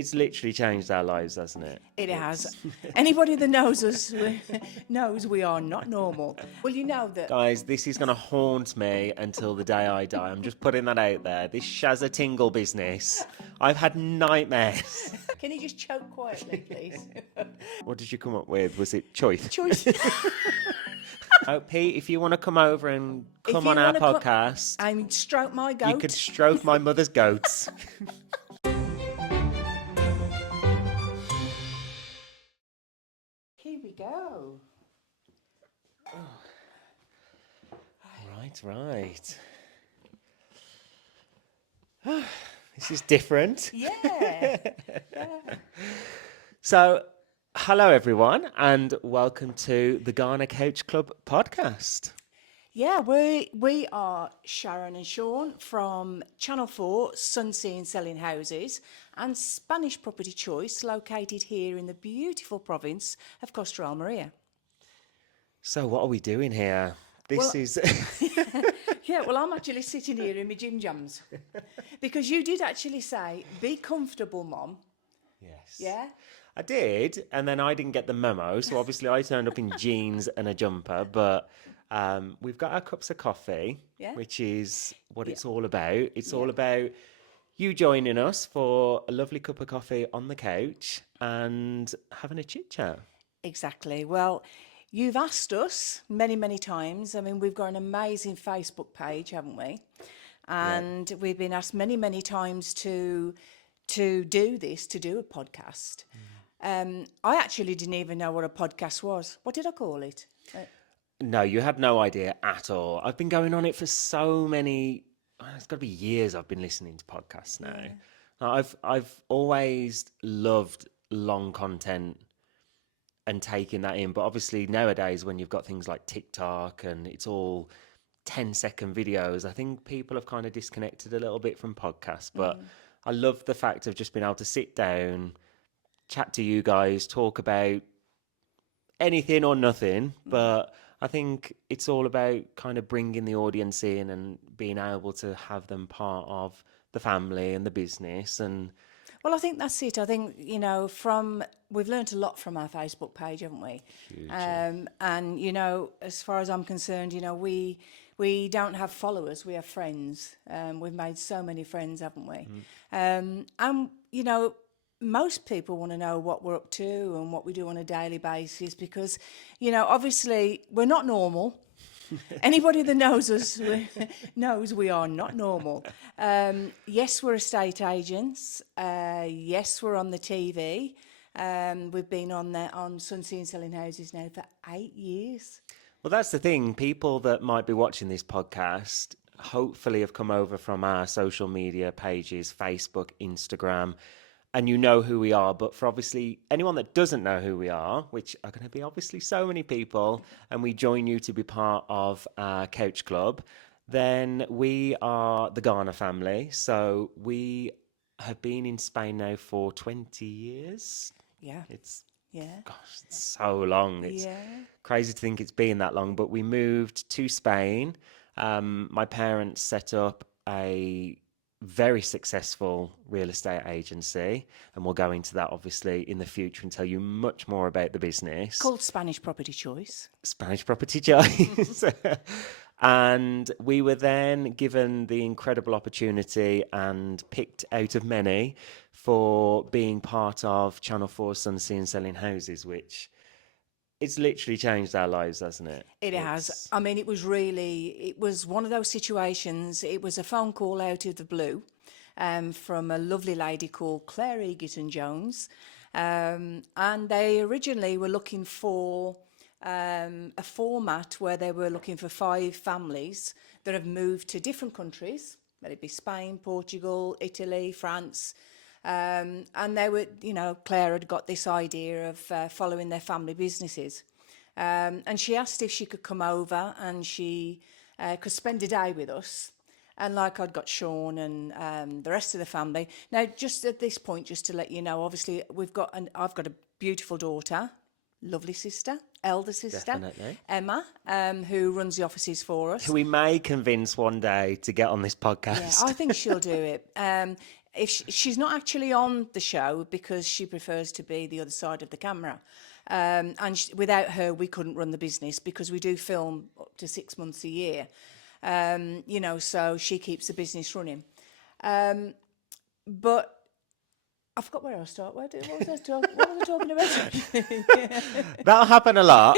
It's literally changed our lives, hasn't it? It has. Anybody that knows us knows we are not normal. Well, you know that. Guys, this is going to haunt me until the day I die. I'm just putting that out there. This Shazza Tingle business, I've had nightmares. Can you just choke quietly, please? What did you come up with? Was it choice? Choice. Oh, Pete, if you want to come over and come you on our wanna podcast, I mean, stroke my goat. you could stroke my mother's goats. Here we go. Right. This is different. Yeah. So, hello everyone, and welcome to the Garner Coach Club podcast. Yeah, we are Sharon and Shaun from Channel 4, Sunseeing Selling Houses, and Spanish Property Choice, located here in the beautiful province of Costa Almeria. So, what are we doing here? This is Yeah, well, I'm actually sitting here in my gym jams because you did actually say, "Be comfortable, Mom." yes. Yeah. I did, and then I didn't get the memo, so obviously I turned up in jeans and a jumper, but we've got our cups of coffee, Yeah. which is what it's all about. It's all Yeah. about you joining us for a lovely cup of coffee on the couch and having a chit chat. Exactly. Well, you've asked us many, many times. I mean, we've got an amazing Facebook page, haven't we? And we've been asked many, many times to do this, to do a podcast. I actually didn't even know what a podcast was. What did I call it? No, you had no idea at all. I've been going on it for so many. It's got to be years I've been listening to podcasts now. I've always loved long content and taking that in, but obviously nowadays when you've got things like TikTok and it's all 10-second videos, I think people have kind of disconnected a little bit from podcasts. But I love the fact of just being able to sit down, chat to you guys, talk about anything or nothing, but I think it's all about kind of bringing the audience in and being able to have them part of the family and the business. And Well, I think that's it. I think, we've learnt a lot from our Facebook page, haven't we? And, as far as I'm concerned, we don't have followers, we have friends. We've made so many friends, haven't we? And, most people want to know what we're up to and what we do on a daily basis because, obviously we're not normal. Anybody that knows us knows we are not normal. Yes, we're estate agents. Yes, we're on the TV. We've been on Sunseeing Selling Houses now for 8 years. well, that's the thing. People that might be watching this podcast hopefully have come over from our social media pages, Facebook, Instagram, and you know who we are. But for obviously anyone that doesn't know who we are, which are going to be obviously so many people, and we join you to be part of our coach club, then we are the Garner family. So we have been in Spain now for 20 years. Yeah. It's Yeah. Gosh, it's so long. It's Yeah. crazy to think it's been that long, but we moved to Spain. My parents set up a very successful real estate agency, and we'll go into that obviously in the future and tell you much more about the business. Called Spanish Property Choice. Spanish Property Choice. And we were then given the incredible opportunity and picked out of many for being part of Channel 4 Sunseeing Selling Houses, which it's literally changed our lives, hasn't it? It has. I mean, it was one of those situations. It was a phone call out of the blue from a lovely lady called Claire Egerton-Jones. And they originally were looking for a format where they were looking for 5 families that have moved to different countries, whether it be Spain, Portugal, Italy, France. And they were, Claire had got this idea of following their family businesses. And she asked if she could come over and she could spend a day with us. And like I'd got Shaun and the rest of the family. Now, just at this point, just to let you know, obviously I've got a beautiful daughter, lovely sister, elder sister, Definitely. Emma, who runs the offices for us. Who we may convince one day to get on this podcast. Yeah, I think she'll do it. if she's not actually on the show because she prefers to be the other side of the camera. And without her, we couldn't run the business because we do film up to 6 months a year. So she keeps the business running. But I forgot where I start. What was I talking about? That'll happen a lot.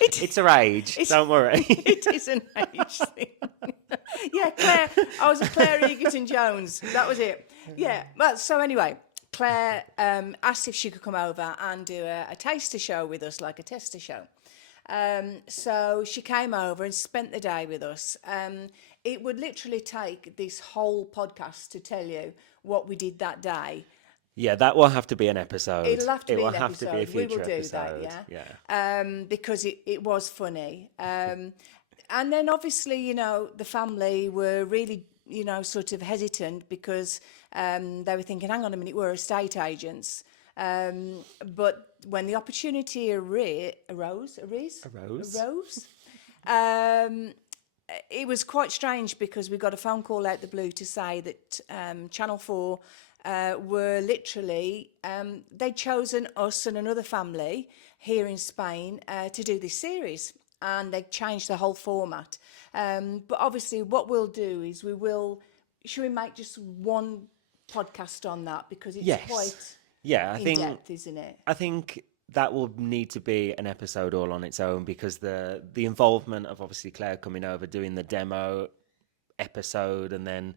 It's her age. Don't worry. It is an age thing. Yeah, Claire. I was a Claire Egerton Jones. That was it. Yeah. Well, so anyway, Claire asked if she could come over and do a taster show with us, like a tester show. So she came over and spent the day with us. It would literally take this whole podcast to tell you what we did that day. Yeah, that will have to be an episode. It'll have to it be will an have episode. to be a future We will do episode. that, yeah. Because it was funny. And then obviously, the family were really, sort of hesitant because they were thinking, hang on a minute, we're estate agents. But when the opportunity arose, it was quite strange because we got a phone call out the blue to say that Channel 4 were literally, they'd chosen us and another family here in Spain to do this series, and they changed the whole format. But obviously what we'll do is should we make just one podcast on that, because it's quite in depth, isn't it? I think that will need to be an episode all on its own, because the involvement of obviously Claire coming over, doing the demo episode, and then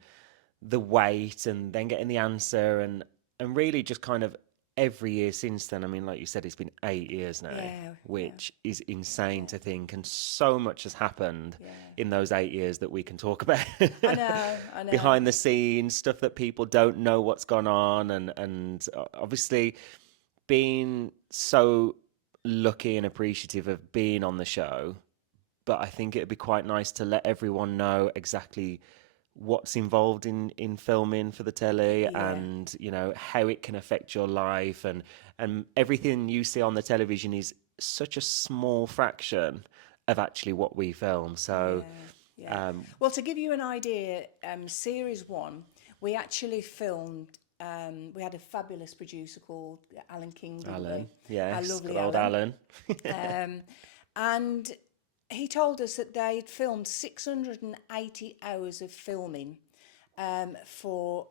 the wait, and then getting the answer, and really just kind of every year since then. I mean, like you said, it's been 8 years now, which is insane to think, and so much has happened in those 8 years that we can talk about. I know. Behind the scenes, stuff that people don't know what's gone on, and obviously being so lucky and appreciative of being on the show. But I think it'd be quite nice to let everyone know exactly what's involved in filming for the telly, and how it can affect your life, and everything you see on the television is such a small fraction of actually what we film. So well, to give you an idea, series 1 we actually filmed, we had a fabulous producer called Alan King, Alan, yes, lovely good old Alan. And he told us that they'd filmed 680 hours of filming for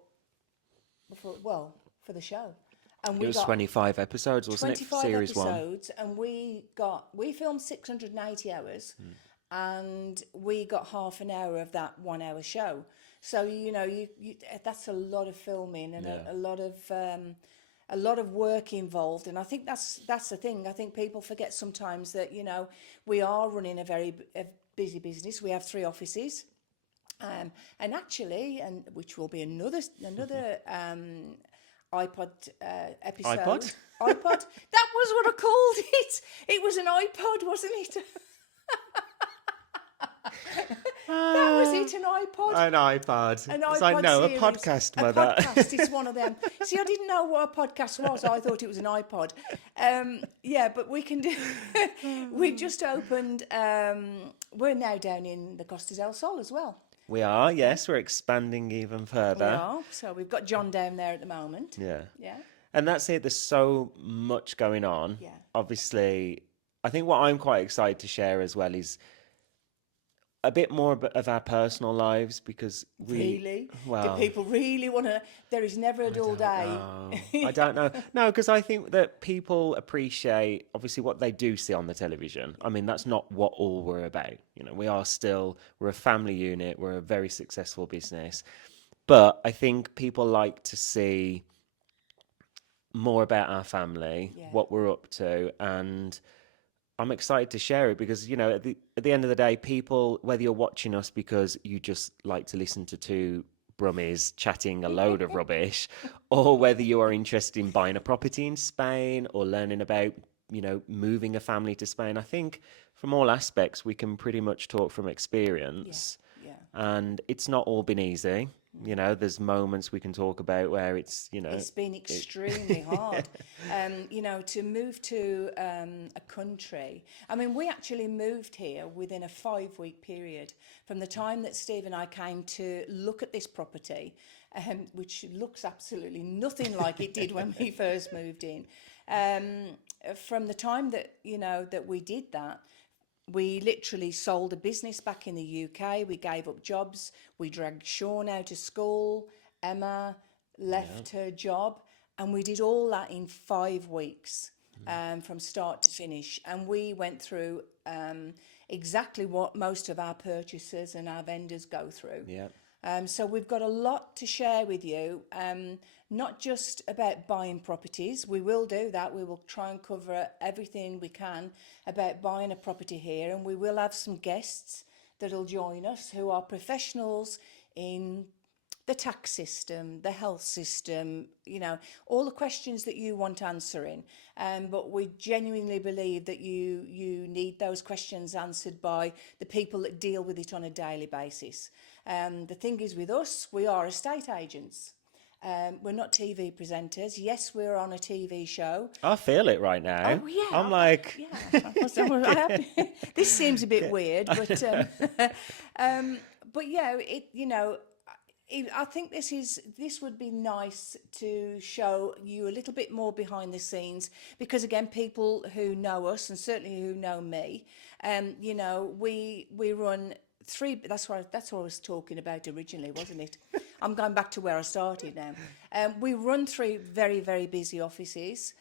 the show. And it was 25 episodes, wasn't it? 25 Series episodes, and we filmed 680 hours, and we got half an hour of that 1 hour show. So you that's a lot of filming, and a lot of work involved. And I think that's the thing. I think people forget sometimes that we are running a very busy business. We have 3 offices, and actually, which will be another iPod episode. iPod. That was what I called it. It was an iPod, wasn't it? That was it, an iPod. An iPod. An As iPod I know, series. a podcast, A mother. podcast is one of them. See, I didn't know what a podcast was. I thought it was an iPod. But we can do... We just opened... we're now down in the Costa del Sol as well. We are, yes. We're expanding even further. We are. So we've got John down there at the moment. Yeah. Yeah. And that's it. There's so much going on. Yeah. Obviously, I think what I'm quite excited to share as well is a bit more of our personal lives, because do people really want to? There is never a dull day. I don't know. No, because I think that people appreciate obviously what they do see on the television. I mean, that's not what all we're about. We're a family unit. We're a very successful business, but I think people like to see more about our family, what we're up to, and I'm excited to share it because, at the end of the day, people, whether you're watching us because you just like to listen to 2 brummies chatting a load of rubbish, or whether you are interested in buying a property in Spain or learning about, moving a family to Spain, I think from all aspects, we can pretty much talk from experience. Yeah. And it's not all been easy. There's moments we can talk about where it's, it's been extremely hard, to move to a country. I mean, we actually moved here within a 5-week period from the time that Steve and I came to look at this property. which looks absolutely nothing like it did when we first moved in. From the time that, that we did that, we literally sold a business back in the UK. We gave up jobs. We dragged Shaun out of school. Emma left her job. And we did all that in 5 weeks, from start to finish. And we went through exactly what most of our purchasers and our vendors go through. Yeah. So we've got a lot to share with you, not just about buying properties. We will do that. We will try and cover everything we can about buying a property here. And we will have some guests that'll join us who are professionals in the tax system, the health system, all the questions that you want answering. But we genuinely believe that you need those questions answered by the people that deal with it on a daily basis. The thing is with us, we are estate agents. We're not TV presenters. Yes, we're on a TV show. I feel it right now. Oh, yeah. I'm like... Yeah. This seems a bit weird, but yeah, I think this would be nice to show you a little bit more behind the scenes, because again, people who know us and certainly who know me, we run 3. That's what I was talking about originally, wasn't it? I'm going back to where I started now. We run 3 very, very busy offices.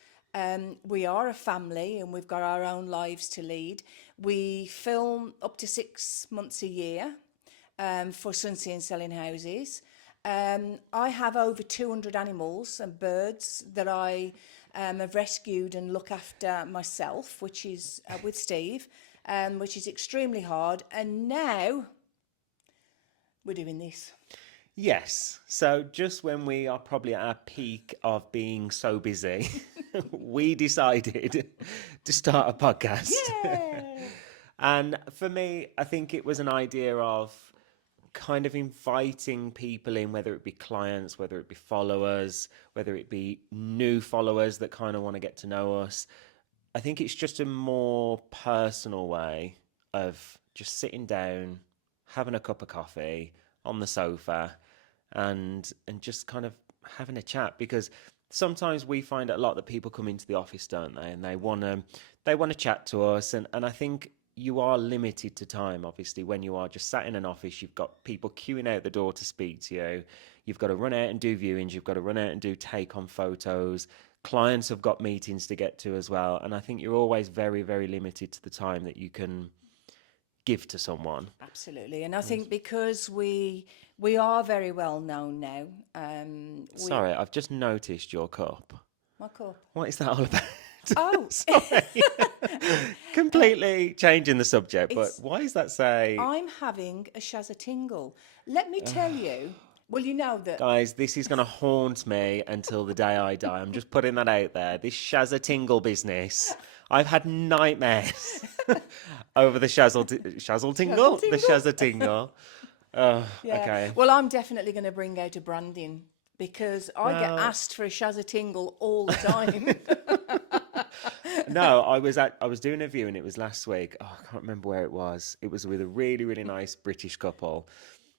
We are a family and we've got our own lives to lead. We film up to 6 months a year. For Sunsea and Selling Houses. I have over 200 animals and birds that I have rescued and look after myself, which is with Steve, which is extremely hard. And now we're doing this. Yes. So just when we are probably at our peak of being so busy, we decided to start a podcast. Yeah. And for me, I think it was an idea of kind of inviting people in, whether it be clients, whether it be followers, whether it be new followers that kind of want to get to know us. I think it's just a more personal way of just sitting down, having a cup of coffee on the sofa and just kind of having a chat, because sometimes we find a lot that people come into the office, don't they? And they want to chat to us. And I think you are limited to time, obviously, when you are just sat in an office. You've got people queuing out the door to speak to you. You've got to run out and do viewings. You've got to run out and do take-on photos. Clients have got meetings to get to as well. And I think you're always very, very limited to the time that you can give to someone. Absolutely. And I think because we are very well known now. Sorry, I've just noticed your cup. My cup. What is that all about? Oh, sorry. Completely changing the subject, but why does that say... I'm having a Shazza Tingle. Let me tell you, well, you know that... Guys, this is going to haunt me until the day I die. I'm just putting that out there. This Shazza Tingle business. I've had nightmares over the Shazzle Tingle? The Shazza Tingle. Oh, yeah. Okay. Well, I'm definitely going to bring out a branding, because I get asked for a Shazza Tingle all the time. No, I was doing a viewing. It was last week. Oh, I can't remember where it was. It was with a really, really nice British couple,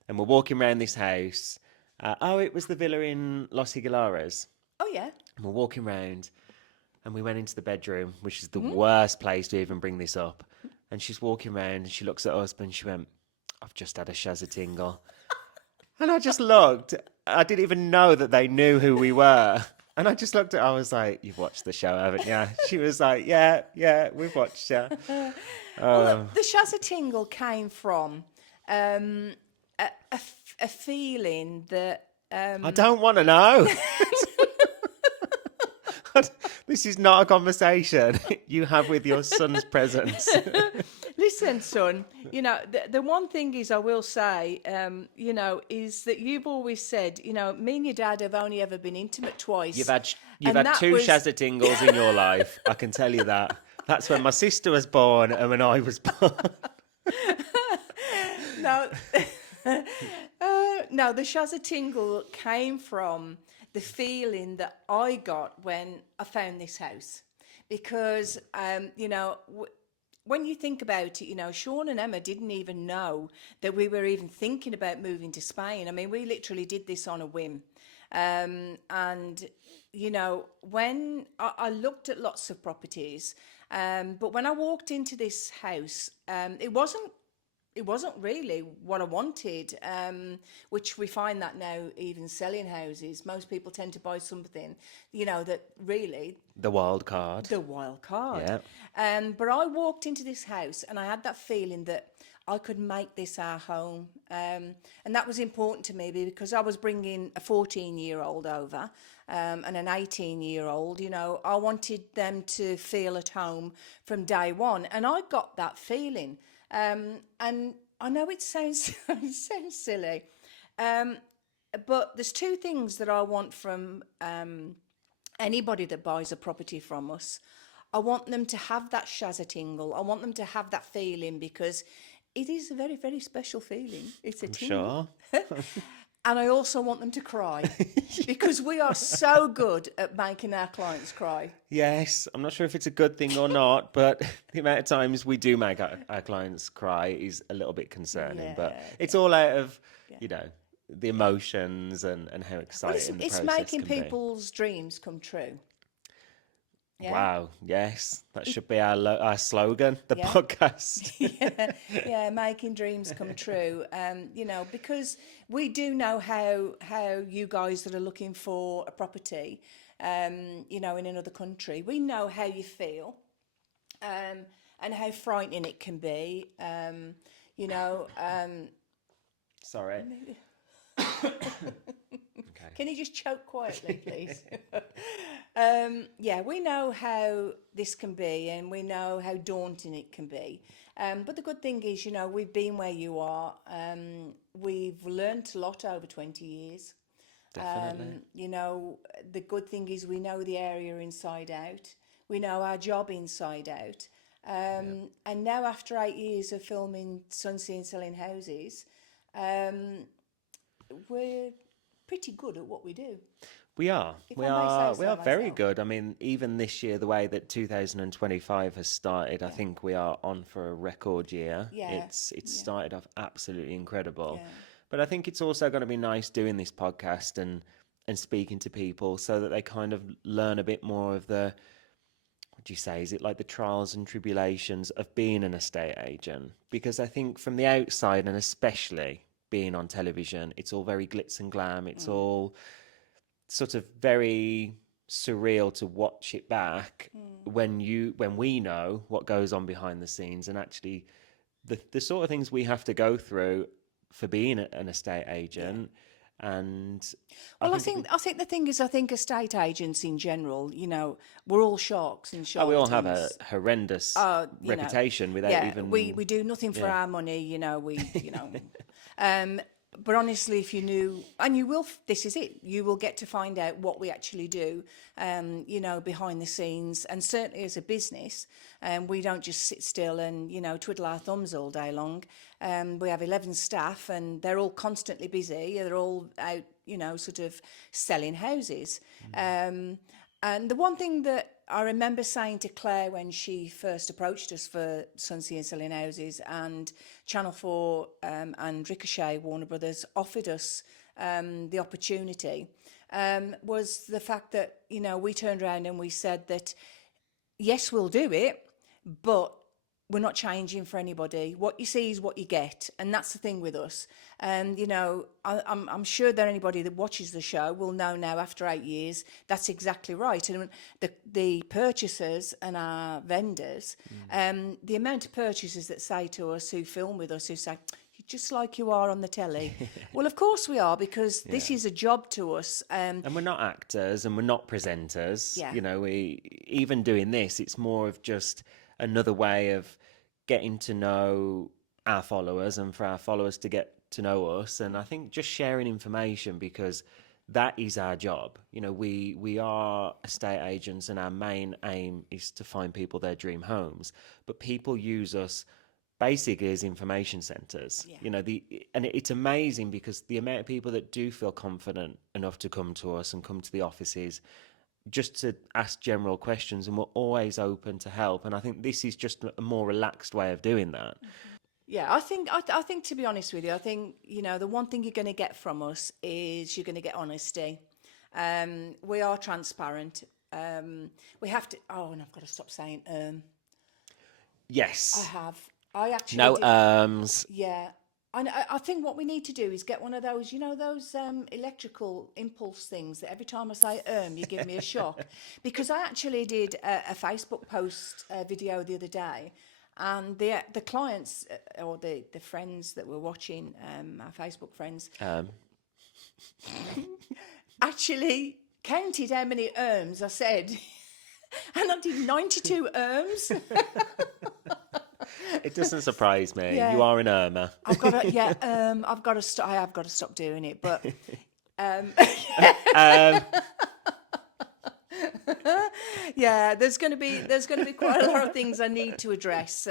and we're walking around this house. It was the villa in Los Higueraras. Oh yeah. And we're walking around, and we went into the bedroom, which is the worst place to even bring this up. And she's walking around, and she looks at us, and she went, "I've just had a Shazza Tingle." And I just looked. I didn't even know that they knew who we were. And I just looked at her, I was like, "You've watched the show, haven't you?" She was like, yeah, we've watched you. Well, look, the Shazza Tingle came from a feeling that... I don't want to know. This is not a conversation you have with your son's presence. Listen, son, the one thing is I will say, is that you've always said, me and your dad have only ever been intimate twice. You've had 2 Shazza Tingles in your life, I can tell you that. That's when my sister was born and when I was born. No, no, the Shazza Tingle came from the feeling that I got when I found this house. Because, when you think about it, Sean and Emma didn't even know that we were even thinking about moving to Spain. I mean, we literally did this on a whim. And, when I looked at lots of properties, but when I walked into this house, it wasn't really what I wanted, which we find that now even selling houses, most people tend to buy something, that really The wild card. the wild card. Yeah. But I walked into this house and I had that feeling that I could make this our home. And that was important to me because I was bringing a 14-year-old over and an 18-year-old. I wanted them to feel at home from day one. And I got that feeling. And I know it sounds, it sounds silly, but there's two things that I want from anybody that buys a property from us. I want them to have that Shazza Tingle. I want them to have that feeling because it is a very, very special feeling. It's a tingle. Sure. And I also want them to cry because we are so good at making our clients cry. Yes, I'm not sure if it's a good thing or not, but the amount of times we do make our clients cry is a little bit concerning. But it's all out of, the emotions and how exciting It's the process making can be. people's dreams come true. Yeah. Wow, yes, that should be our slogan, the Yeah. podcast. Yeah, making dreams come true. Because we do know how you guys that are looking for a property, in another country, we know how you feel, and how frightening it can be. Sorry. Can you just choke quietly, please? We know how this can be and we know how daunting it can be. But the good thing is, we've been where you are. We've learnt a lot over 20 years. Definitely. The good thing is we know the area inside out. We know our job inside out. And now after 8 years of filming Sunsea and Selling Houses, we're pretty good at what we do. We are. If We I may are. say We so are very myself. good. I mean, even this year, the way that 2025 has started, I think we are on for a record year. Yeah. It's started off absolutely incredible. Yeah. But I think it's also going to be nice doing this podcast and speaking to people so that they kind of learn a bit more of the, what do you say? Is it like the trials and tribulations of being an estate agent? Because I think from the outside, and especially being on television, it's all very glitz and glam. It's all sort of very surreal to watch it back when we know what goes on behind the scenes and actually the sort of things we have to go through for being an estate agent. And Well, I think the thing is, I think estate agents in general, we're all sharks and we all charlatans. have a horrendous reputation without even we do nothing for our money, but honestly, if you knew, and you will, this is it, you will get to find out what we actually do, behind the scenes, and certainly as a business, we don't just sit still and, twiddle our thumbs all day long. We have 11 staff and they're all constantly busy. They're all out, sort of selling houses. And the one thing that I remember saying to Claire when she first approached us for Sunsea and Selling Houses, and Channel 4 and Ricochet, Warner Brothers, offered us the opportunity, was the fact that, we turned around and we said that, yes, we'll do it, but we're not changing for anybody. What you see is what you get, and that's the thing with us. And I'm sure that anybody that watches the show will know now after 8 years that's exactly right. And the purchasers and our vendors, the amount of purchasers that say to us who film with us, who say, "You're just like you are on the telly." Well, of course we are, because this is a job to us. and we're not actors and we're not presenters. Yeah. We even doing this, it's more of just another way of getting to know our followers and for our followers to get to know us. And I think just sharing information, because that is our job. We are estate agents and our main aim is to find people their dream homes, but people use us basically as information centers. And it's amazing because the amount of people that do feel confident enough to come to us and come to the offices just to ask general questions, and we're always open to help. And I think this is just a more relaxed way of doing that. Yeah, I think to be honest with you, I think the one thing you're going to get from us is you're going to get honesty. We are transparent. We have to. Oh, and I've got to stop saying. I Yes. have. I actually No did. ums. Yeah. And I think what we need to do is get one of those, those electrical impulse things that every time I say you give me a shock. Because I actually did a Facebook post video the other day, and the clients or the friends that were watching, our Facebook friends, actually counted how many I said. And I did 92 It doesn't surprise me. You Yeah. are an Irma. I've got to, yeah, I've got to stop. I have got to stop doing it. But Um, yeah, there's going to be quite a lot of things I need to address.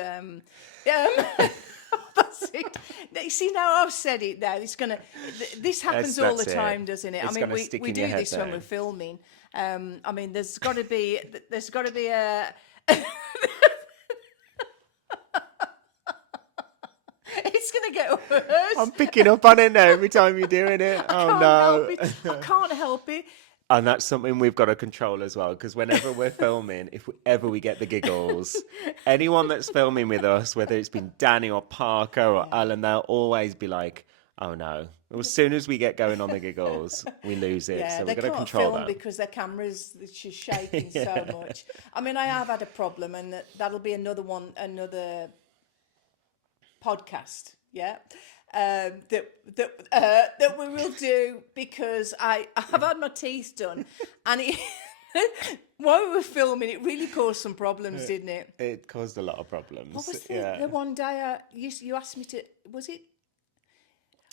That's it. You see, now I've said it. Now it's gonna. This happens all the that's it. time, doesn't it? It's I mean, gonna stick we in do your head this when now. we're filming. I mean, there's got to be a. It's gonna get worse. I'm picking up on it now every time you're doing it. Oh Can't no. help it. I can't help it. And that's something we've got to control as well, because whenever we're filming, if ever we get the giggles, anyone that's filming with us, whether it's been Danny or Parker or Alan, they'll always be like, "Oh no!" As soon as we get going on the giggles, we lose it. Yeah, So they we've got to can't control film that. because their cameras just shaking so much. I mean, I have had a problem, and that'll be another podcast. Yeah, that we will do, because I've had my teeth done, and while we were filming, it really caused some problems, didn't it? It caused a lot of problems. What was the one day you asked me to? Was it?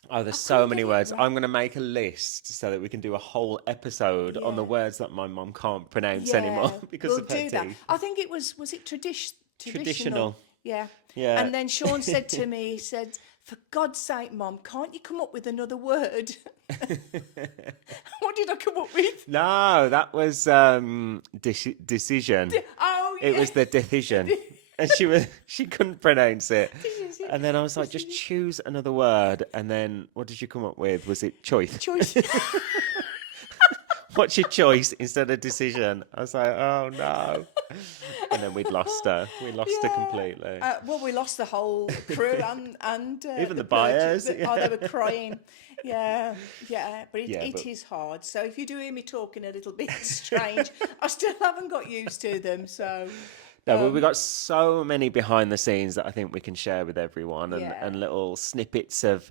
Oh, there's couldn't so many get it words. right. I'm going to make a list so that we can do a whole episode on the Yeah. words that my mum can't pronounce Yeah, anymore because we'll of her do that. teeth. I think it was it traditional? Yeah. Yeah. And then Shaun said to me, he said, "For God's sake, Mum, can't you come up with another word?" What did I come up with? No, that was decision. Oh, It yeah. was the decision. And she couldn't pronounce it. Decision. And then I was like, just choose another word. And then what did you come up with? Was it choice? Choice. What's your choice instead of decision? I was like, oh no. And then we'd lost her. We lost her completely. Well, we lost the whole crew and Even the buyers, Oh, they were crying. Yeah, yeah. But Yeah, it but- is hard. So if you do hear me talking a little bit strange, I still haven't got used to them. So No, but we've got so many behind the scenes that I think we can share with everyone, and, Yeah. and little snippets of,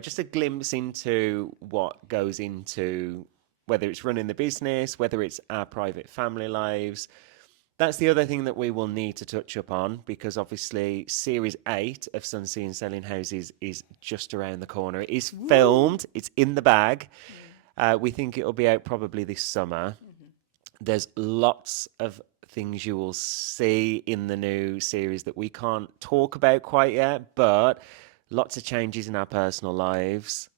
just a glimpse into what goes into whether it's running the business, whether it's our private family lives. That's the other thing that we will need to touch upon, because obviously Series 8 of Sunsea and Selling Houses is just around the corner. It is filmed, it's in the bag. We think it'll be out probably this summer. There's lots of things you will see in the new series that we can't talk about quite yet, but lots of changes in our personal lives,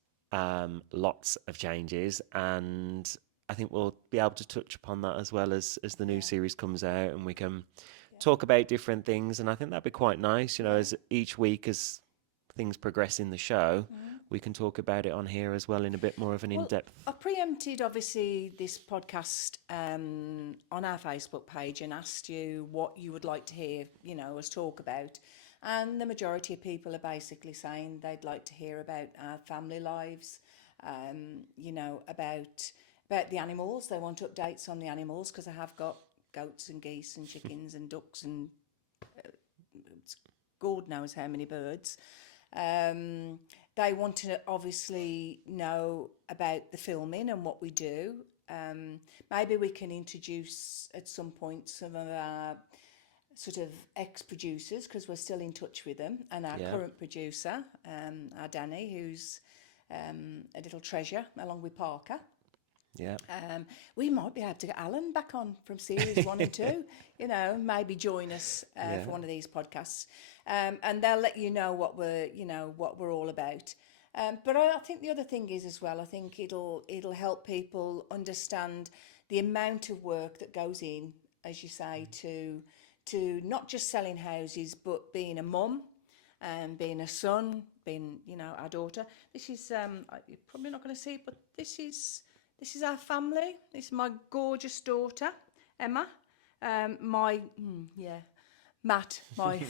lots of changes, and I think we'll be able to touch upon that as well as the new series comes out, and we can talk about different things. And I think that'd be quite nice, as each week as things progress in the show, we can talk about it on here as well in a bit more of an in-depth. I preempted, obviously, this podcast on our Facebook page and asked you what you would like to hear, us talk about. And the majority of people are basically saying they'd like to hear about our family lives, about the animals. They want updates on the animals, because I have got goats and geese and chickens and ducks and God knows how many birds. They want to obviously know about the filming and what we do. Maybe we can introduce at some point some of our sort of ex-producers, because we're still in touch with them, and our current producer, our Danny, who's a little treasure, along with Parker. Yeah. We might be able to get Alan back on from series 1 and 2, maybe join us for one of these podcasts, and they'll let you know what we're all about. But I think the other thing is as well, I think it'll help people understand the amount of work that goes in, as you say, to not just selling houses, but being a mum, being a son, being, our daughter. This is you're probably not going to see it, but this is our family. This is my gorgeous daughter, Emma. Matt, my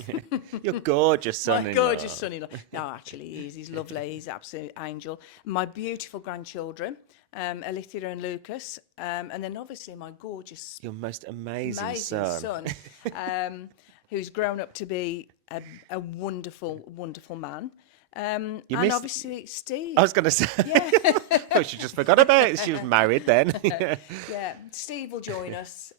Your gorgeous my son-in-law. gorgeous son-in-law. No, actually, he is. He's lovely. He's an absolute angel. My beautiful grandchildren, Alithia and Lucas, and then obviously my gorgeous, Your most amazing amazing son. son, who's grown up to be a wonderful, wonderful man. And missed- obviously Steve. I was going to say, Yeah, oh, she just forgot about it. She was married then. yeah. Steve will join us.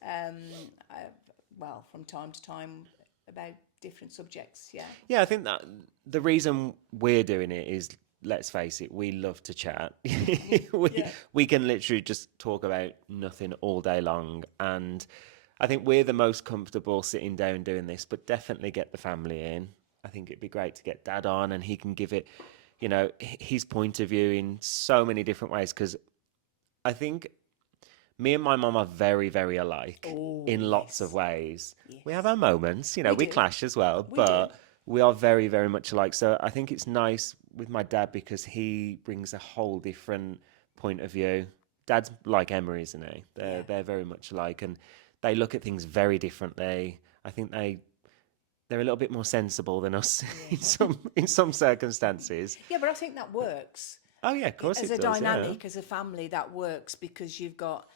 From time to time about different subjects. Yeah. Yeah, I think that the reason we're doing it is, let's face it, we love to chat. We can literally just talk about nothing all day long. And I think we're the most comfortable sitting down doing this, but definitely get the family in. I think it'd be great to get Dad on and he can give it, his point of view in so many different ways. Because I think me and my mum are very, very alike in lots of ways. Yes. We have our moments, we do. clash as well, We but do. we are very, very much alike. So I think it's nice with my dad because he brings a whole different point of view. Dad's like Emma, isn't he? They're very much alike, and they look at things very differently. I think they're a little bit more sensible than us in some circumstances. Yeah, but I think that works. Oh yeah, of course As it a does. dynamic, as a family, that works because you've got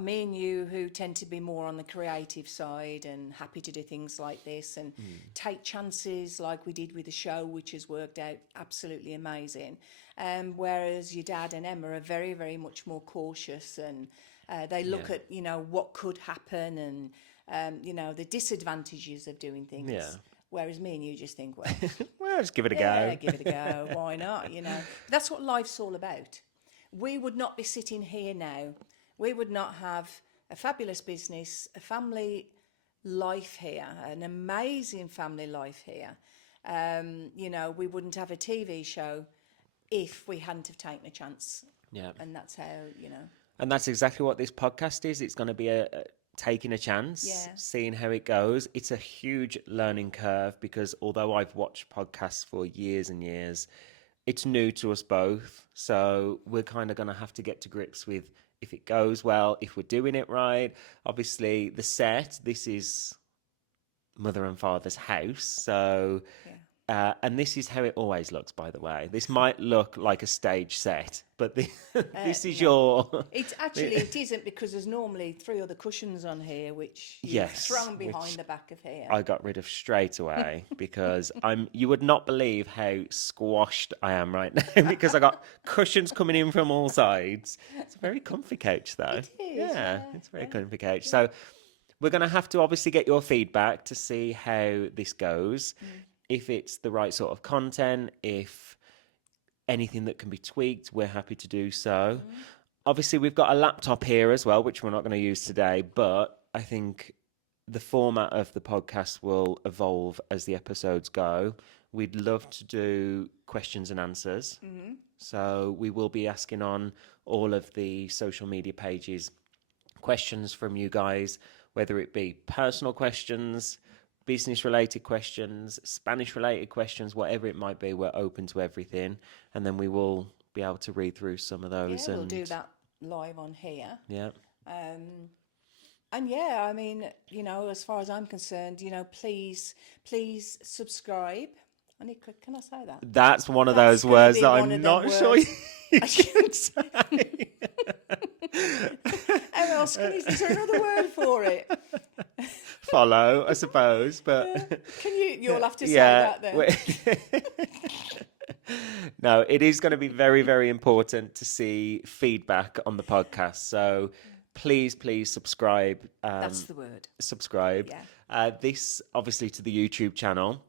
me and you who tend to be more on the creative side and happy to do things like this and take chances like we did with the show, which has worked out absolutely amazing. Whereas your dad and Emma are very, very much more cautious and they look at, what could happen and, the disadvantages of doing things. Yeah. Whereas me and you just think, well, Well, just give it a yeah, go. give it a go. Why not? That's what life's all about. We would not be sitting here now. We would not have a fabulous business, a family life here, an amazing family life here. We wouldn't have a TV show if we hadn't have taken a chance. Yeah. And that's how, And that's exactly what this podcast is. It's going to be a taking a chance, seeing how it goes. It's a huge learning curve because although I've watched podcasts for years and years, it's new to us both. So we're kind of going to have to get to grips with if it goes well, if we're doing it right. Obviously, the set, this is mother and father's house. So, and this is how it always looks, by the way. This might look like a stage set, but this is your... It isn't because there's normally 3 other cushions on here, which you've thrown behind the back of here. I got rid of straight away because you would not believe how squashed I am right now because I got cushions coming in from all sides. It's a very comfy couch though. It is, It's a very comfy couch. So we're going to have to obviously get your feedback to see how this goes. If it's the right sort of content, if anything that can be tweaked, we're happy to do so. Obviously, we've got a laptop here as well, which we're not going to use today, but I think the format of the podcast will evolve as the episodes go. We'd love to do questions and answers. So we will be asking on all of the social media pages questions from you guys, whether it be personal questions, business-related questions, Spanish-related questions, whatever it might be, we're open to everything. And then we will be able to read through some of those. Yeah, we'll do that live on here. Yeah. And yeah, I mean, as far as I'm concerned, please subscribe. Can I say that? That's one of That's those gonna words be that one I'm of them not sure words. you can say. How else is there another word for it? Follow, I suppose, but You'll have to say that then. No, it is going to be very, very important to see feedback on the podcast. So please subscribe. That's the word. Subscribe. Yeah. This, obviously, to the YouTube channel.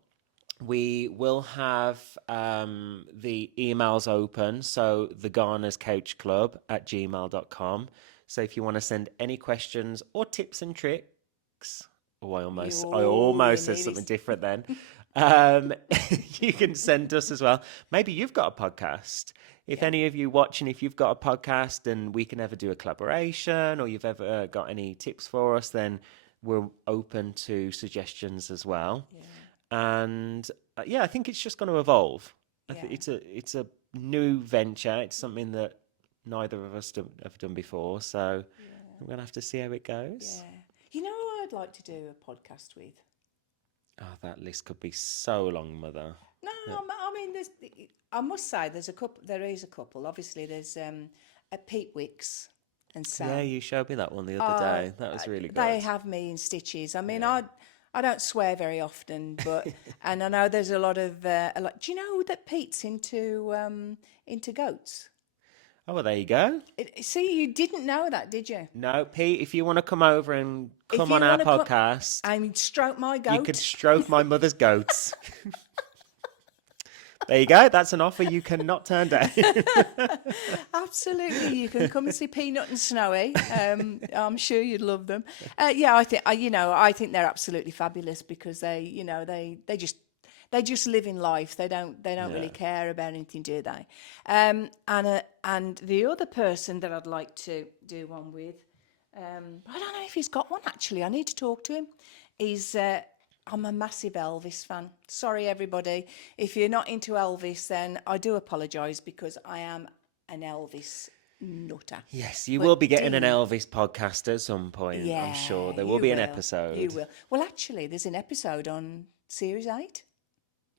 We will have the emails open. So the Garner's Couch Club at gmail.com. So if you want to send any questions or tips and tricks, I almost said something different then. You can send us as well. Maybe you've got a podcast. If any of you watching, if you've got a podcast and we can ever do a collaboration, or you've ever got any tips for us, then we're open to suggestions as well. Yeah. And yeah, I think it's just going to evolve. Yeah. It's a new venture. It's something that neither of us have done before. So we're going to have to see how it goes. Yeah. You know who I'd like to do a podcast with? Oh, that list could be so long, Mother. No, I mean, I must say, there's a couple. There is a couple. Obviously, there's a Pete Wicks and Sam. Yeah, you showed me that one the other day. That was really good. They have me in stitches. I mean, I don't swear very often, but and I know there's a lot of. Do you know that Pete's into goats? Oh, well, there you go. See, you didn't know that, did you? No, Pete, if you want to come over and come you on our wanna come- podcast, And stroke my goat. you can stroke my mother's goats. There you go. That's an offer you cannot turn down. Absolutely, you can come and see Peanut and Snowy. I'm sure you'd love them. Yeah, I think they're absolutely fabulous because they just live in life. They don't really care about anything, do they? And the other person that I'd like to do one with, I don't know if he's got one actually. I need to talk to him. I'm a massive Elvis fan. Sorry, everybody. If you're not into Elvis, then I do apologise because I am an Elvis nutter. Yes, you will be getting an Elvis podcast at some point, I'm sure. There will be an episode. You will. Well, actually, there's an episode on Series 8.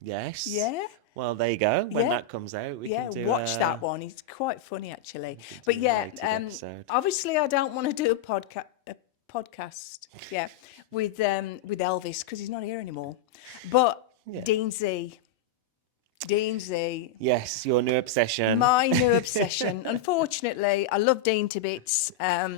Yes. Yeah. Well, there you go. When that comes out, we can do watch that one. It's quite funny, actually. But episode. obviously, I don't want to do a podcast. With Elvis because he's not here anymore. But Dean Z. Yes, your new obsession. My new obsession. Unfortunately, I love Dean to bits.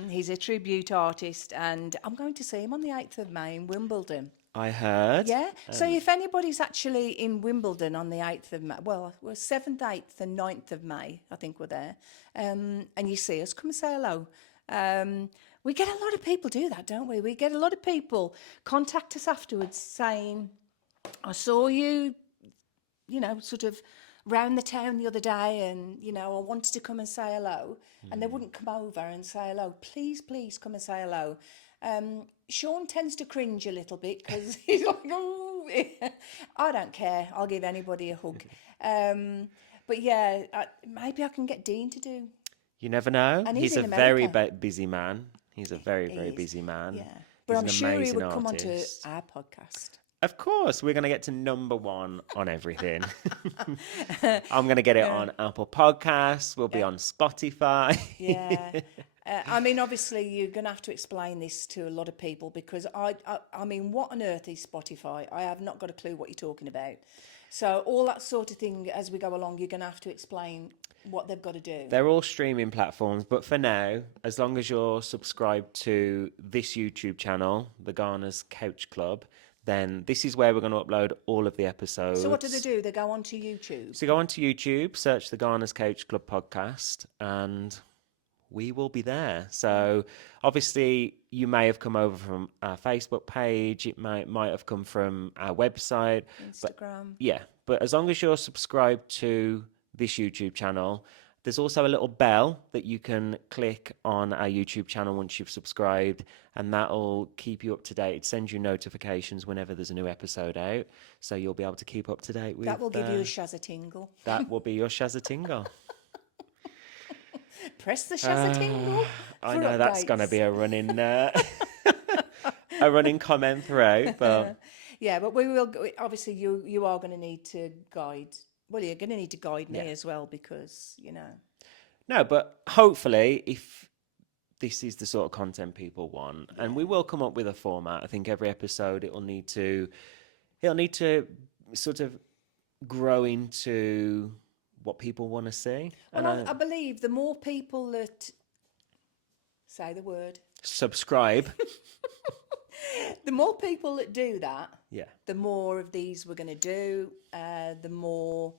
He's a tribute artist, and I'm going to see him on the 8th of May in Wimbledon. I heard. Yeah. So if anybody's actually in Wimbledon on the 8th of May, well, we're 7th, 8th, and 9th of May, I think we're there, and you see us, come and say hello. We get a lot of people do that, don't we? We get a lot of people contact us afterwards saying, I saw you, sort of round the town the other day and, I wanted to come and say hello. And they wouldn't come over and say hello. Please, please come and say hello. Shaun tends to cringe a little bit because he's like, oh, I don't care. I'll give anybody a hug. But yeah, maybe I can get Dean to do. You never know. And he's a in very America. busy man. He's a very, very busy man. Yeah. But I'm sure he would come onto artist. our podcast. Of course, we're going to get to number one on everything. I'm going to get it on Apple Podcasts. We'll be on Spotify. Yeah. I mean, obviously, you're going to have to explain this to a lot of people because I mean, what on earth is Spotify? I have not got a clue what you're talking about. So all that sort of thing, as we go along, you're going to have to explain what they've got to do. They're all streaming platforms, but for now, as long as you're subscribed to this YouTube channel, the Garner's Couch Club, then this is where we're going to upload all of the episodes. So what do they do? They go onto YouTube? So go onto YouTube, search the Garner's Couch Club podcast, and we will be there. So obviously you may have come over from our Facebook page. It might have come from our website. Instagram. But as long as you're subscribed to this YouTube channel, there's also a little bell that you can click on our YouTube channel once you've subscribed, and that'll keep you up to date. It sends you notifications whenever there's a new episode out, so you'll be able to keep up to date with. That will give you a Shazza Tingle. That will be your Shazza Tingle. Press the Shazza Tingle. I know that's going to be a running a running comment throughout, but yeah, but we will. Obviously, you are going to need to guide. Well, you're going to need to guide me as well because No, but hopefully, if this is the sort of content people want, and we will come up with a format. I think every episode it'll need to sort of grow into what people want to see. Well, and I believe the more people that say the word subscribe, the more people that do that, the more of these we're going to do, the more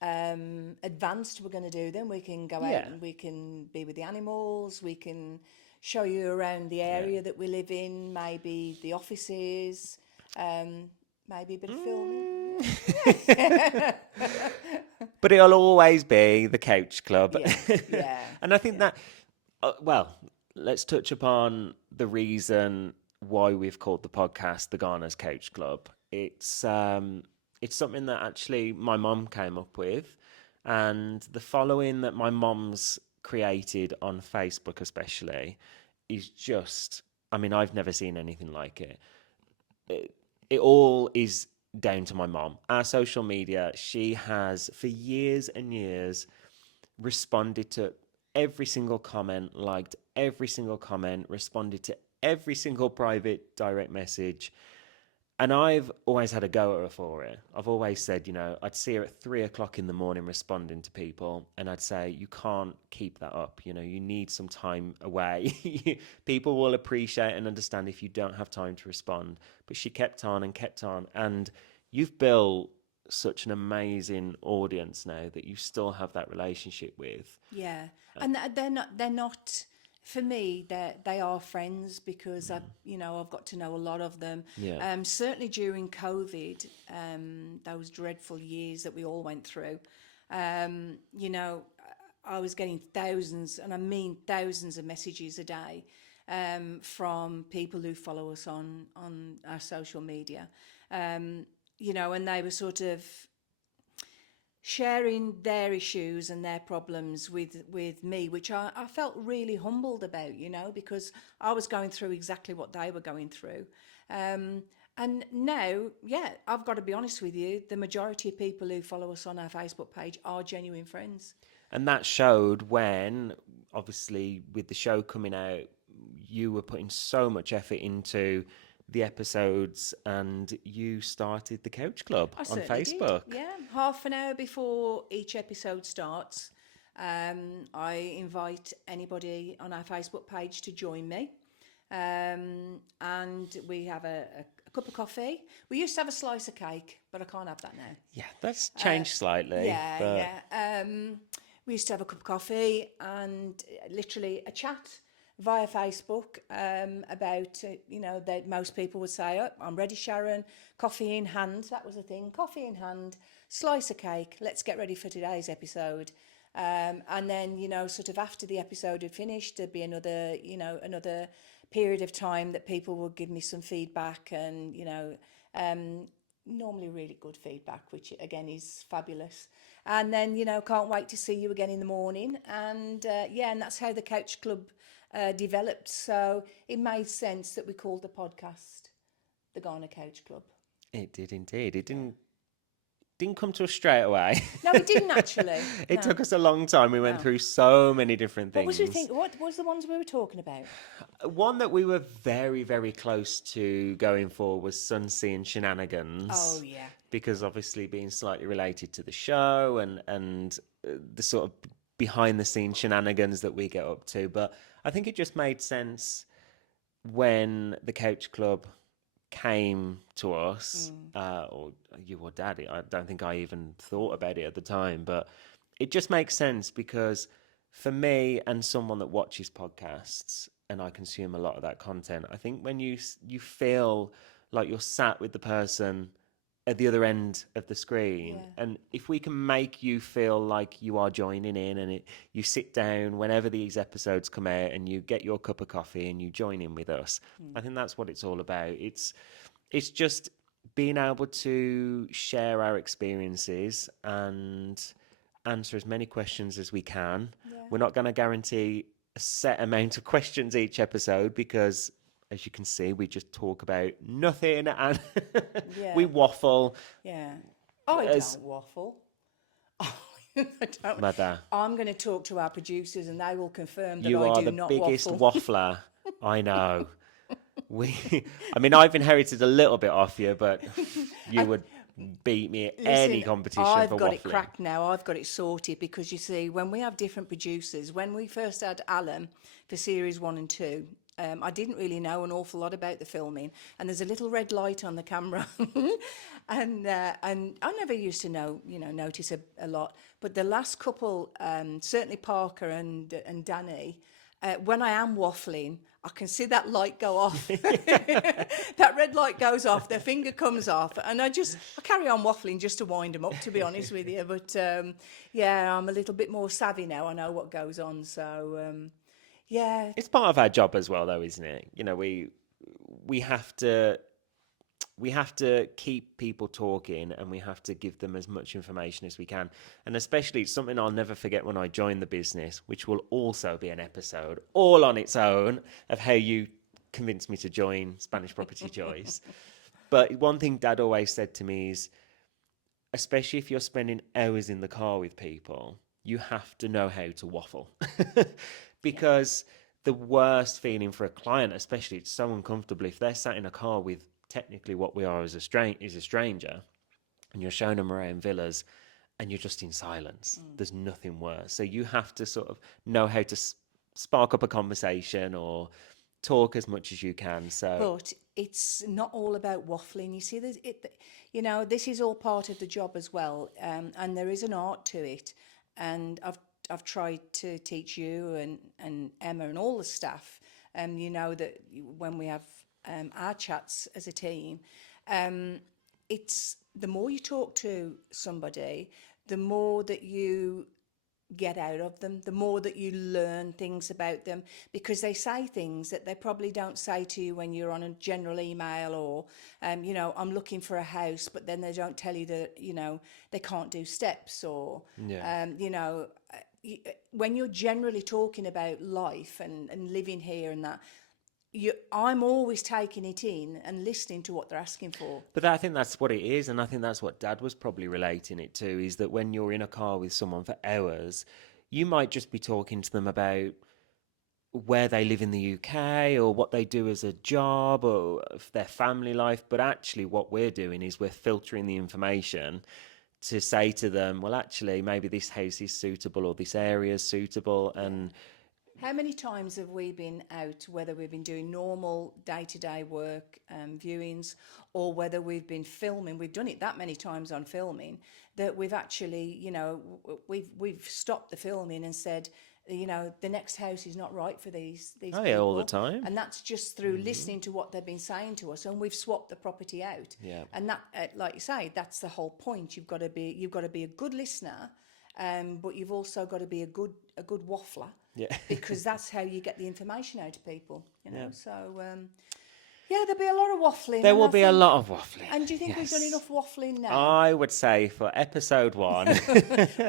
advanced we're going to do them. We can go out and we can be with the animals, we can show you around the area that we live in, maybe the offices. maybe a bit of filming. But it'll always be the Couch Club. Yeah, yeah, And I think yeah, that, well, let's touch upon the reason why we've called the podcast the Garner's Couch Club. It's something that actually my mum came up with, and the following that my mum's created on Facebook, especially, is just. I mean, I've never seen anything like it. It all is down to my mom. Our social media, she has for years and years responded to every single comment, liked every single comment, responded to every single private direct message. And I've always had a go at her for it. I've always said, I'd see her at 3 o'clock in the morning responding to people, and I'd say, you can't keep that up. You need some time away. People will appreciate and understand if you don't have time to respond. But she kept on and kept on. And you've built such an amazing audience now that you still have that relationship with. yeah. And they're not. They're not. For me, they are friends because I've got to know a lot of them. Yeah. Certainly during COVID, those dreadful years that we all went through. You know, I was getting thousands, and I mean thousands of messages a day from people who follow us on our social media. And they were sort of sharing their issues and their problems with me, which I felt really humbled about, because I was going through exactly what they were going through. And now, yeah, I've got to be honest with you, the majority of people who follow us on our Facebook page are genuine friends. And that showed when, obviously, with the show coming out, you were putting so much effort into the episodes, and you started the Couch Club I on certainly did, Facebook. yeah. Half an hour before each episode starts, I invite anybody on our Facebook page to join me. And we have a cup of coffee. We used to have a slice of cake, but I can't have that now. Yeah, that's changed slightly, Yeah, but yeah. We used to have a cup of coffee and literally a chat via Facebook about, that most people would say, oh, I'm ready, Sharon, coffee in hand. That was the thing, coffee in hand, slice of cake. Let's get ready for today's episode. And then, sort of after the episode had finished, there'd be another period of time that people would give me some feedback and, normally really good feedback, which again is fabulous. And then, can't wait to see you again in the morning. And and that's how the Couch Club developed. So it made sense that we called the podcast the Garner Couch Club. it did indeed. It didn't come to us straight away. No, it didn't actually. It No. took us a long time. We went through so many different What things. was we think? What was the ones we were talking about? One that we were very, very close to going for was Sunsea and Shenanigans. Oh yeah. Because obviously being slightly related to the show and the sort of behind the scenes shenanigans that we get up to. But I think it just made sense when the Couch Club came to us, or you or Daddy. I don't think I even thought about it at the time, but it just makes sense because for me and someone that watches podcasts, and I consume a lot of that content, I think when you feel like you're sat with the person at the other end of the screen, and if we can make you feel like you are joining in, and you sit down whenever these episodes come out and you get your cup of coffee and you join in with us, I think that's what it's all about. It's just being able to share our experiences and answer as many questions as we can. We're not going to guarantee a set amount of questions each episode because, as you can see, we just talk about nothing and we waffle. Yeah. I don't waffle. I don't. Mother, I'm going to talk to our producers and they will confirm that you I are do the not biggest waffle. waffler I know. I mean, I've inherited a little bit off you, but you would beat me at any competition I've for got waffling. it cracked now. I've got it sorted because you see, when we have different producers, when we first had Alan for series 1 and 2, I didn't really know an awful lot about the filming, and there's a little red light on the camera, and I never used to notice a lot. But the last couple, certainly Parker and Danny, when I am waffling, I can see that light go off. That red light goes off, their finger comes off, and I carry on waffling just to wind them up, to be honest with you. But yeah, I'm a little bit more savvy now. I know what goes on. So yeah, It's part of our job as well, though, isn't it? You know, we have to keep people talking, and we have to give them as much information as we can. And especially, it's something I'll never forget when I joined the business, which will also be an episode all on its own of how you convinced me to join Spanish Property Choice. But one thing Dad always said to me is, especially if you're spending hours in the car with people, you have to know how to waffle. Because the worst feeling for a client, especially, it's so uncomfortable if they're sat in a car with technically what we are as a stranger, and you're showing them around villas and you're just in silence. There's nothing worse. So you have to sort of know how to spark up a conversation or talk as much as you can. So but it's not all about waffling. You see, this is all part of the job as well, and there is an art to it. And I've tried to teach you and Emma and all the staff. That when we have our chats as a team, it's the more you talk to somebody, the more that you get out of them, the more that you learn things about them, because they say things that they probably don't say to you when you're on a general email or I'm looking for a house, but then they don't tell you that they can't do steps or yeah. when you're generally talking about life and living here and that, I'm always taking it in and listening to what they're asking for. But I think that's what it is, and I think that's what Dad was probably relating it to, is that when you're in a car with someone for hours, you might just be talking to them about where they live in the UK or what they do as a job or their family life. But actually what we're doing is we're filtering the information to say to them, well, actually, maybe this house is suitable or this area is suitable. And how many times have we been out, whether we've been doing normal day-to-day work, viewings, or whether we've been filming? We've done it that many times on filming that we've actually, we've stopped the filming and said, the next house is not right for these oh people. yeah, all the time. And that's just through listening to what they've been saying to us, and we've swapped the property out. Yeah. And that, like you say, that's the whole point. You've got to be a good listener, but you've also got to be a good waffler. Yeah. Because that's how you get the information out to people, Yeah. So there'll be a lot of waffling. There will be a lot of waffling. And do you think we've done yes. enough waffling now? I would say for episode 1,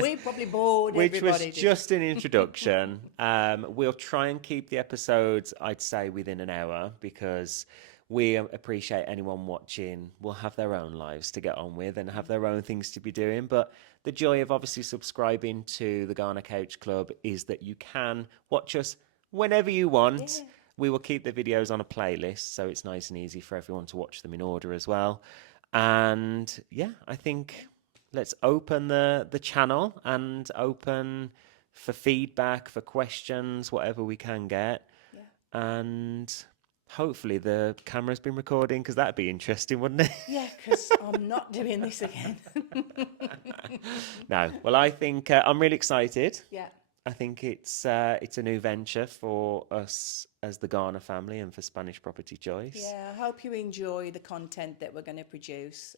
We probably bored which everybody. was just an introduction. We'll try and keep the episodes, I'd say, within an hour, because we appreciate anyone watching will have their own lives to get on with and have their own things to be doing. But the joy of obviously subscribing to the Garner Couch Club is that you can watch us whenever you want. Yeah. We will keep the videos on a playlist, so it's nice and easy for everyone to watch them in order as well. And yeah, I think let's open the channel and open for feedback, for questions, whatever we can get. Yeah. And hopefully the camera's been recording, because that'd be interesting, wouldn't it? Yeah, because I'm not doing this again. No. Well, I think I'm really excited. Yeah. I think it's a new venture for us as the Garner family and for Spanish Property Choice. Yeah, I hope you enjoy the content that we're going to produce.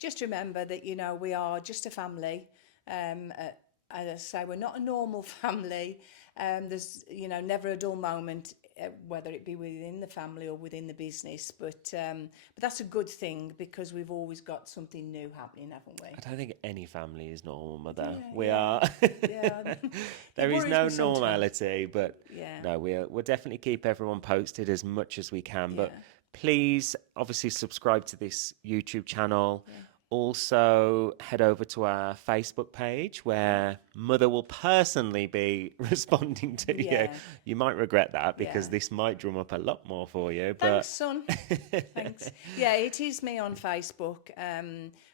Just remember that, we are just a family. As I say, we're not a normal family. There's, never a dull moment, whether it be within the family or within the business. But that's a good thing, because we've always got something new happening, haven't we? I don't think any family is normal, Mother. Yeah, we yeah. are. Yeah. There is worries no me sometimes. normality, but Yeah. no, we'll definitely keep everyone posted as much as we can. But Yeah. please, obviously, subscribe to this YouTube channel. Yeah. Also, head over to our Facebook page, where Mother will personally be responding to you. Yeah. You might regret that, because Yeah. this might drum up a lot more for you. Thanks, son. Thanks. Yeah, it is me on Facebook,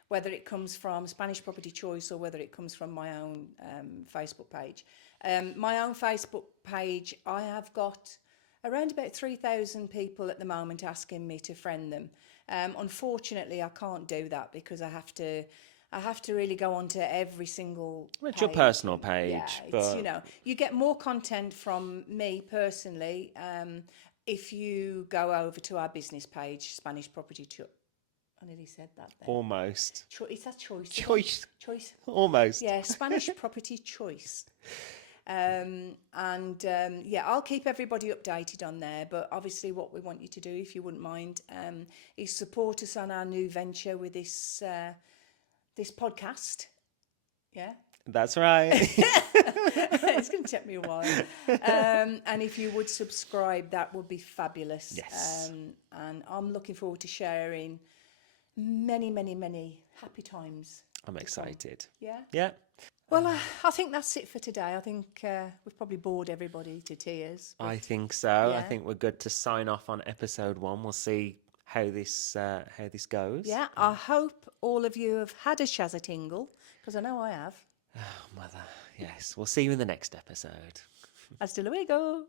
whether it comes from Spanish Property Choice or whether it comes from my own Facebook page. My own Facebook page, I have got around about 3,000 people at the moment asking me to friend them. Unfortunately, I can't do that, because I have to I have to really go onto every single Well, it's your page. personal And, yeah, page, it's, but you know, you get more content from me personally if you go over to our business page, Spanish Property Choice. I nearly said that then. almost. Is that choice? Choice. Choice. Almost. Yeah, Spanish Property Choice. Yeah, I'll keep everybody updated on there. But obviously, what we want you to do, if you wouldn't mind, is support us on our new venture with this podcast. Yeah. That's right. It's going to take me a while. And if you would subscribe, that would be fabulous. Yes. And I'm looking forward to sharing many, many, many happy times. I'm excited. Yeah. Yeah. Well, I think that's it for today. I think we've probably bored everybody to tears. I think so. I yeah. think we're good to sign off on episode 1. We'll see how this goes. Yeah, I hope all of you have had a Shazza Tingle, because I know I have. Oh, mother. Yes. We'll see you in the next episode. Hasta luego.